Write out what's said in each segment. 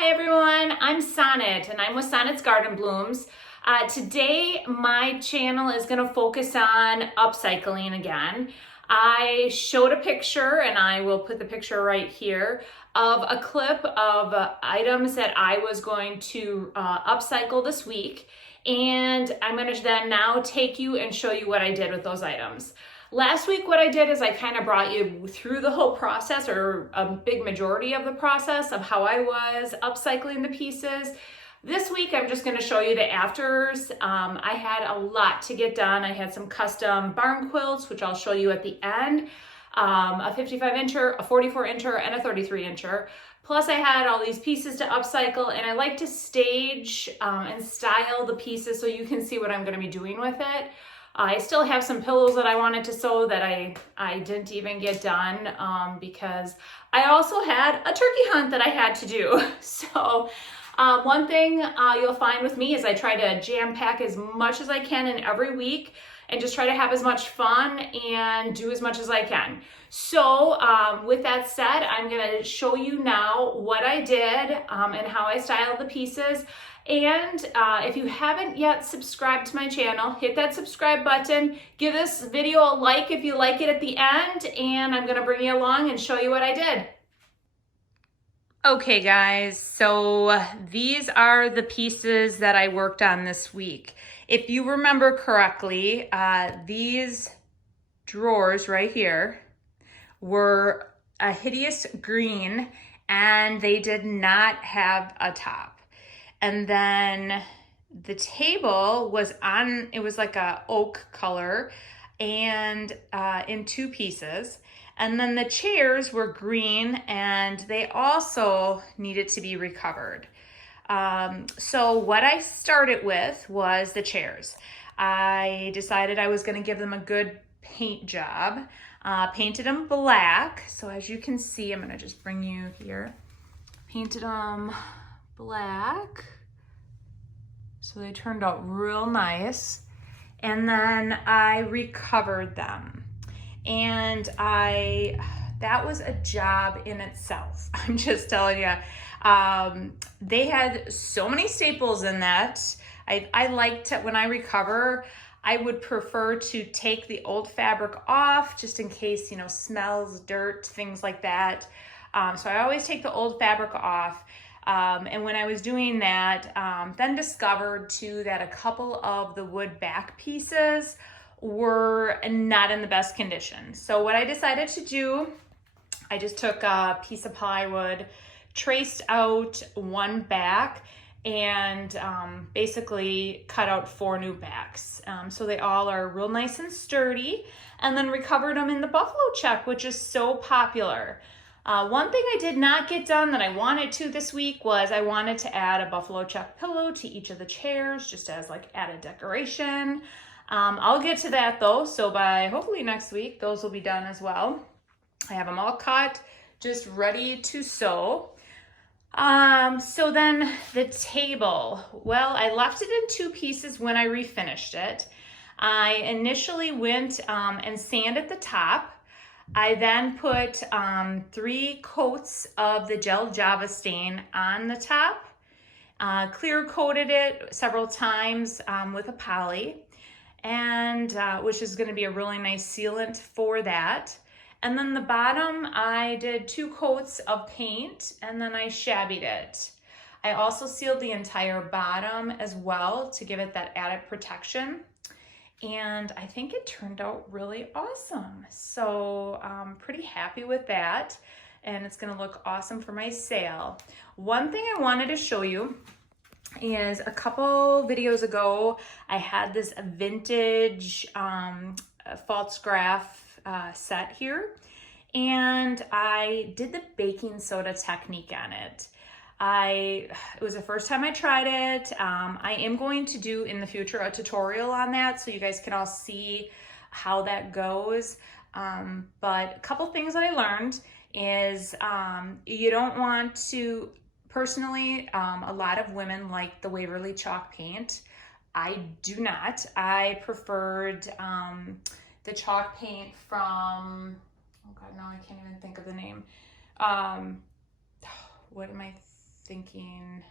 Hi everyone, I'm Sonnet and I'm with Sonnet's Garden Blooms. Today my channel is going to focus on upcycling again. I showed a picture, and I will put the picture right here, of a clip of items that I was going to upcycle this week, and I'm going to then now take you and show you what I did with those items. Last week, what I did is I kind of brought you through the whole process, or a big majority of the process of how I was upcycling the pieces. This week, I'm just going to show you the afters. I had a lot to get done. I had some custom barn quilts, which I'll show you at the end, a 55-incher, a 44-incher, and a 33-incher. Plus, I had all these pieces to upcycle, and I like to stage and style the pieces so you can see what I'm going to be doing with it. I still have some pillows that I wanted to sew that I didn't even get done because I also had a turkey hunt that I had to do. So one thing you'll find with me is I try to jam pack as much as I can in every week and just try to have as much fun and do as much as I can. So with that said, I'm going to show you now what I did and how I styled the pieces. And if you haven't yet subscribed to my channel, hit that subscribe button. Give this video a like if you like it at the end, and I'm going to bring you along and show you what I did. Okay guys, so these are the pieces that I worked on this week. If you remember correctly, these drawers right here were a hideous green, and they did not have a top. And then the table was it was like a oak color and in two pieces. And then the chairs were green, and they also needed to be recovered. So what I started with was the chairs. I decided I was gonna give them a good paint job. Painted them black. So as you can see, I'm gonna just bring you here. Painted them black, so they turned out real nice. And then I recovered them, and that was a job in itself. I'm just telling you. They had so many staples in that. I like to, when I recover, I would prefer to take the old fabric off just in case, smells, dirt, things like that. So I always take the old fabric off. And when I was doing that, then discovered too that a couple of the wood back pieces were not in the best condition. So what I decided to do, I just took a piece of plywood, traced out one back, and basically cut out 4 new backs. So they all are real nice and sturdy, and then recovered them in the buffalo check, which is so popular. One thing I did not get done that I wanted to this week was I wanted to add a buffalo check pillow to each of the chairs, just as like added decoration. I'll get to that though, so by hopefully next week, those will be done as well. I have them all cut, just ready to sew. So then the table, well, I left it in 2 pieces when I refinished it. I initially went and sanded the top. I then put 3 coats of the gel Java stain on the top, clear coated it several times with a poly, and which is going to be a really nice sealant for that. And then the bottom, I did 2 coats of paint, and then I shabbied it. I also sealed the entire bottom as well to give it that added protection. And I think it turned out really awesome. So I'm pretty happy with that. And it's gonna look awesome for my sale. One thing I wanted to show you is a couple videos ago, I had this vintage false graph set here. And I did the baking soda technique on it. It was the first time I tried it. I am going to do in the future a tutorial on that so you guys can all see how that goes. But a couple things that I learned is you don't want to, personally, a lot of women like the Waverly chalk paint. I do not. I preferred the chalk paint from, oh God, now I can't even think of the name. What am I thinking,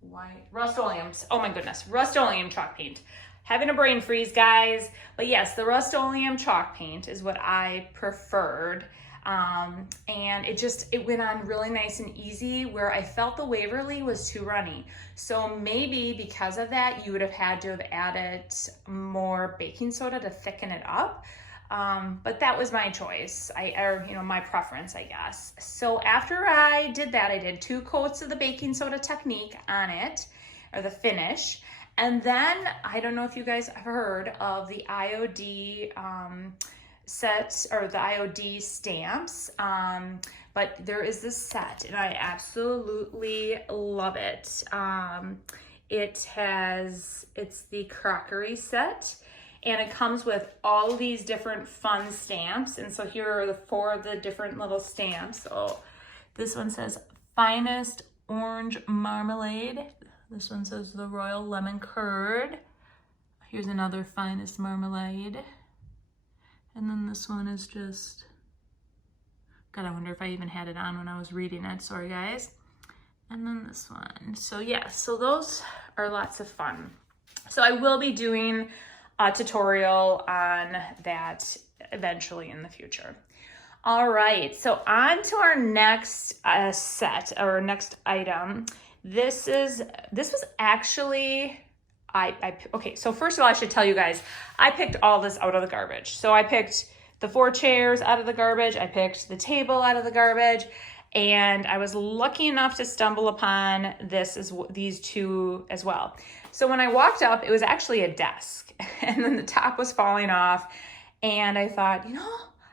why? Rust-Oleum. Oh my goodness, Rust-Oleum chalk paint. Having a brain freeze, guys. But yes, the Rust-Oleum chalk paint is what I preferred. And it went on really nice and easy, where I felt the Waverly was too runny. So maybe because of that, you would have had to have added more baking soda to thicken it up. But that was my choice, my preference, I guess. So after I did that, I did 2 coats of the baking soda technique on it, or the finish. And then, I don't know if you guys have heard of the Iod set, or the Iod Stamps, but there is this set and I absolutely love it. It's the Crockery Set, and it comes with all these different fun stamps. And so here are the 4 of the different little stamps. So this one says Finest Orange Marmalade. This one says the Royal Lemon Curd. Here's another Finest Marmalade. And then this one is just, God, I wonder if I even had it on when I was reading it. Sorry, guys. And then this one. So yeah, so those are lots of fun. So I will be doing a tutorial on that eventually in the future. All right, so on to our next set, or next item. This was actually, okay, so first of all, I should tell you guys, I picked all this out of the garbage. So I picked the 4 chairs out of the garbage, I picked the table out of the garbage, and I was lucky enough to stumble upon these 2 as well. So when I walked up, it was actually a desk, and then the top was falling off, and I thought,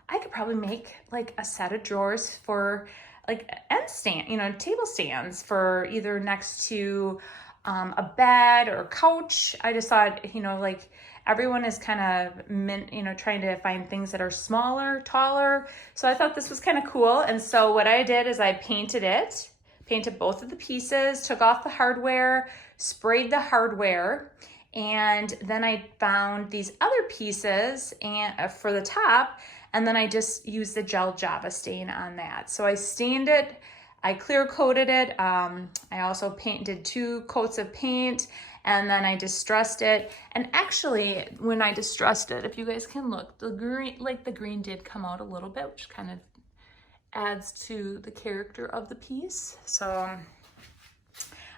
I could probably make like a set of drawers for like end stand, table stands for either next to a bed or couch. I just thought, like everyone is kind of, trying to find things that are smaller, taller. So I thought this was kind of cool. And so what I did is I painted both of the pieces, took off the hardware, sprayed the hardware, and then I found these other pieces for the top, and then I just used the gel Java stain on that. So I stained it, I clear coated it. I also did 2 coats of paint, and then I distressed it. And actually, when I distressed it, if you guys can look, the green did come out a little bit, which kind of adds to the character of the piece. So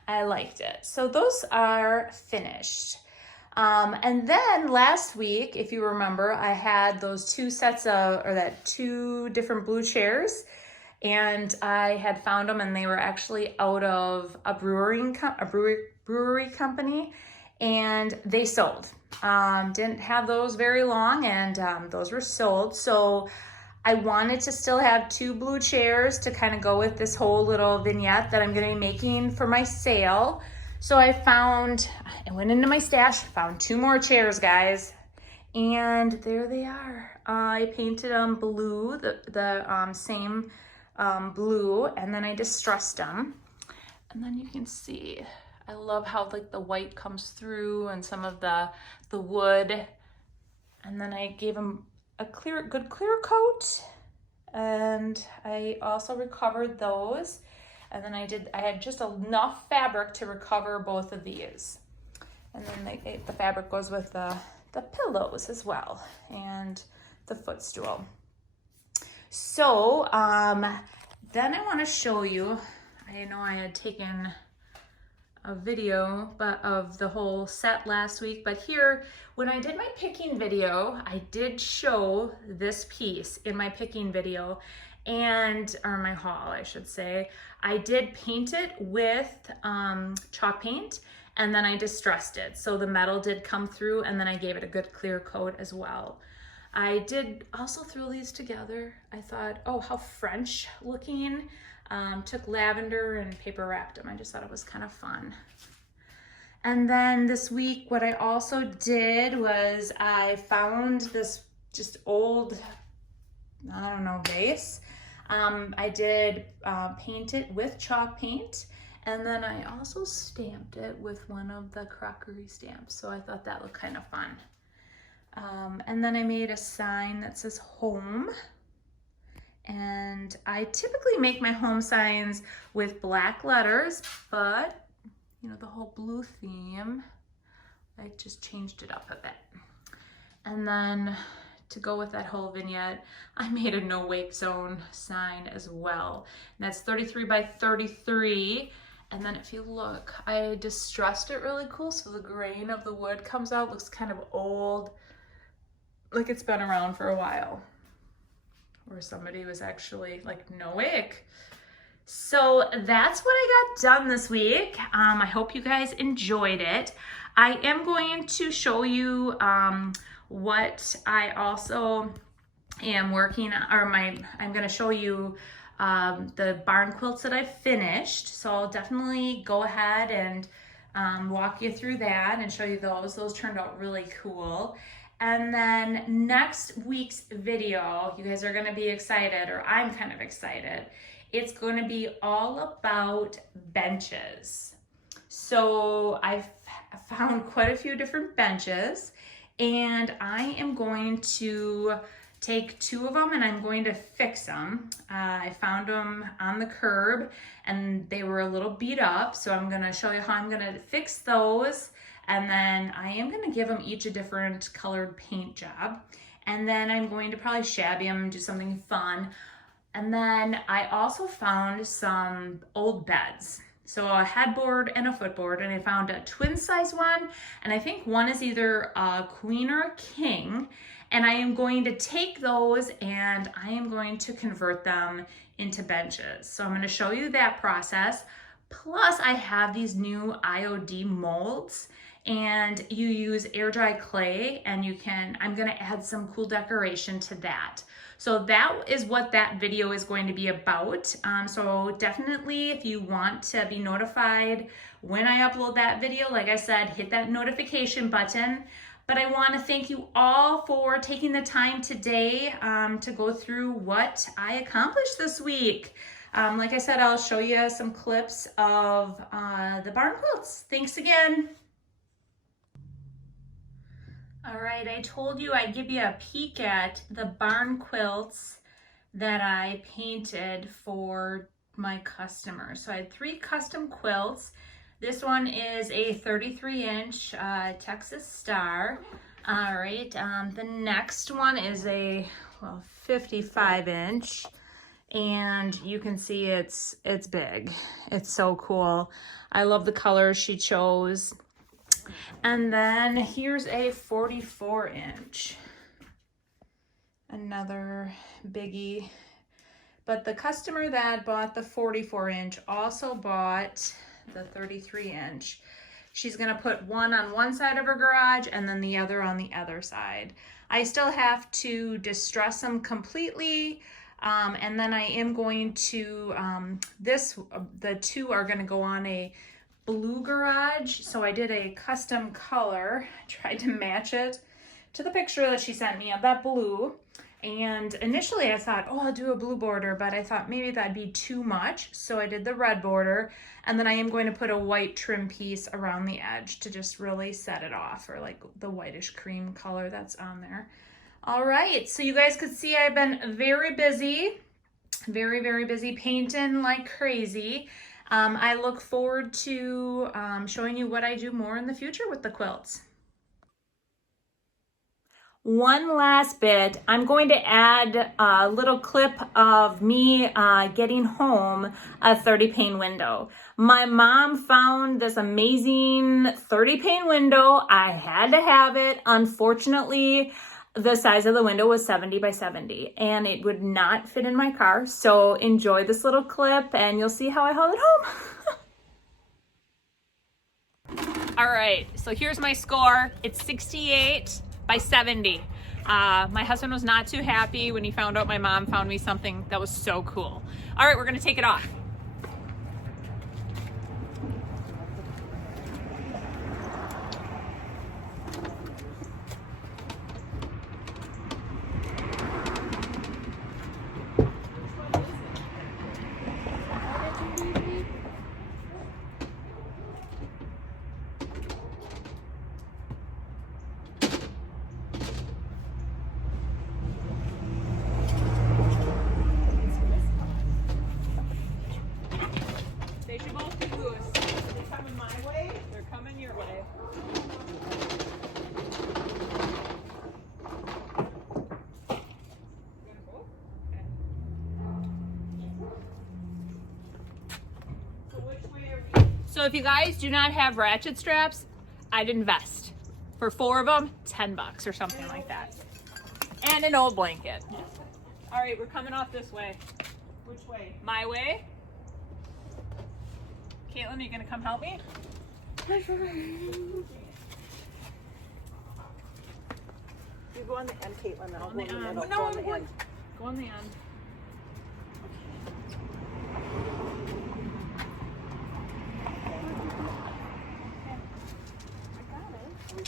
I liked it. So those are finished. And then last week, if you remember, I had those 2 sets of, or that 2 different blue chairs, and I had found them, and they were actually out of a brewery company, and they sold. Didn't have those very long, and those were sold. So I wanted to still have 2 blue chairs to kind of go with this whole little vignette that I'm going to be making for my sale. So I went into my stash, found 2 more chairs, guys, and there they are. I painted them blue, the same blue, and then I distressed them. And then you can see, I love how like the white comes through and some of the wood. And then I gave them a good clear coat, and I also recovered those. And then I had just enough fabric to recover both of these. And then the fabric goes with the pillows as well, and the footstool. So then I want to show you, I know I had taken a video of the whole set last week, but here, when I did my picking video, I did show this piece in my picking video, or my haul, I should say. I did paint it with chalk paint, and then I distressed it. So the metal did come through, and then I gave it a good clear coat as well. I did also throw these together. I thought, oh, how French looking. Took lavender and paper wrapped them. I just thought it was kind of fun. And then this week, what I also did was I found this just old, I don't know, vase. I did paint it with chalk paint, and then I also stamped it with one of the crockery stamps. So I thought that looked kind of fun. And then I made a sign that says home. And I typically make my home signs with black letters, but you know, the whole blue theme, I just changed it up a bit. And then to go with that whole vignette, I made a no wake zone sign as well. And that's 33 by 33. And then if you look, I distressed it really cool, so the grain of the wood comes out, looks kind of old, like it's been around for a while. Or somebody was actually like, no wake. So that's what I got done this week. I hope you guys enjoyed it. I am going to show you what I also am working on, or I'm going to show you the barn quilts that I finished. So I'll definitely go ahead and walk you through that and show you those. Those turned out really cool. And then next week's video, you guys are going to be excited, or I'm kind of excited. It's going to be all about benches. So I've found quite a few different benches, and I am going to take 2 of them and I'm going to fix them. I found them on the curb and they were a little beat up, so I'm going to show you how I'm going to fix those. And then I am going to give them each a different colored paint job. And then I'm going to probably shabby them, do something fun. And then I also found some old beds. So a headboard and a footboard, and I found a twin size one, and I think one is either a queen or a king. And I am going to take those and I am going to convert them into benches. So I'm going to show you that process. Plus I have these new IOD molds, and you use air dry clay, and I'm going to add some cool decoration to that. So that is what that video is going to be about. So definitely, if you want to be notified when I upload that video, like I said, hit that notification button. But I want to thank you all for taking the time today to go through what I accomplished this week. Like I said, I'll show you some clips of the barn quilts. Thanks again. All right, I told you I'd give you a peek at the barn quilts that I painted for my customers. So I had 3 custom quilts. This one is a 33-inch Texas Star. All right, the next one is a 55-inch, and you can see it's big. It's so cool. I love the colors she chose. And then here's a 44-inch, another biggie. But the customer that bought the 44-inch also bought the 33-inch. She's gonna put one on one side of her garage and then the other on the other side. I still have to distress them completely, and then I am going to, the 2 are gonna go on a blue garage. So I did a custom color, tried to match it to the picture that she sent me of that blue. And initially I thought, oh, I'll do a blue border, but I thought maybe that'd be too much. So I did the red border, and then I am going to put a white trim piece around the edge to just really set it off, or like the whitish cream color that's on there. All right, so you guys could see I've been very busy, very busy painting like crazy. I look forward to showing you what I do more in the future with the quilts. One last bit, I'm going to add a little clip of me getting home a 30 pane window. My mom found this amazing 30 pane window. I had to have it. Unfortunately, the size of the window was 70 by 70 and it would not fit in my car. So enjoy this little clip and you'll see how I haul it home. All right, so here's my score. It's 68 by 70. My husband was not too happy when he found out my mom found me something that was so cool. All right, we're gonna take it off. They should both be loose. Are they coming my way? They're coming your way. So which way are we? So if you guys do not have ratchet straps, I'd invest. For 4 of them, $10 or something like that. And an old blanket. All right, we're coming off this way. Which way? My way. Caitlin, are you gonna come help me? You go on the end, Caitlin. I'll on the go in the end. middle. No, Go on the end. Go on the end.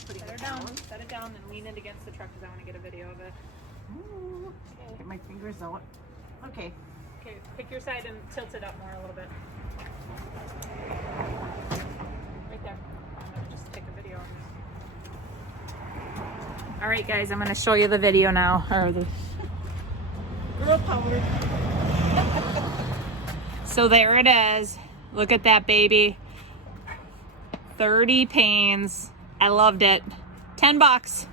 Set her down. Set it down and lean it against the truck because I want to get a video of it. Ooh, okay. Get my fingers out. Okay. Okay, pick your side and tilt it up more a little bit. Right there. I'm gonna just take a video of this. All right, guys, I'm gonna show you the video now. Or the Girl power. So there it is. Look at that baby. 30 panes. I loved it. $10.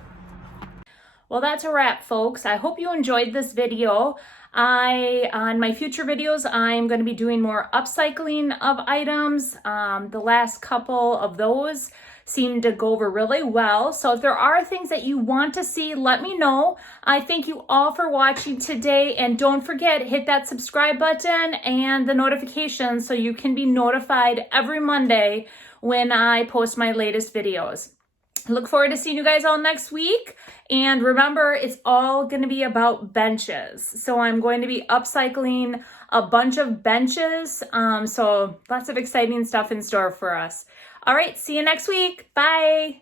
Well, that's a wrap, folks. I hope you enjoyed this video. On my future videos, I'm going to be doing more upcycling of items. The last couple of those seemed to go over really well. So if there are things that you want to see, let me know. I thank you all for watching today. And don't forget, hit that subscribe button and the notifications so you can be notified every Monday when I post my latest videos. I look forward to seeing you guys all next week. And remember, it's all going to be about benches. So I'm going to be upcycling a bunch of benches. So lots of exciting stuff in store for us. All right, see you next week. Bye.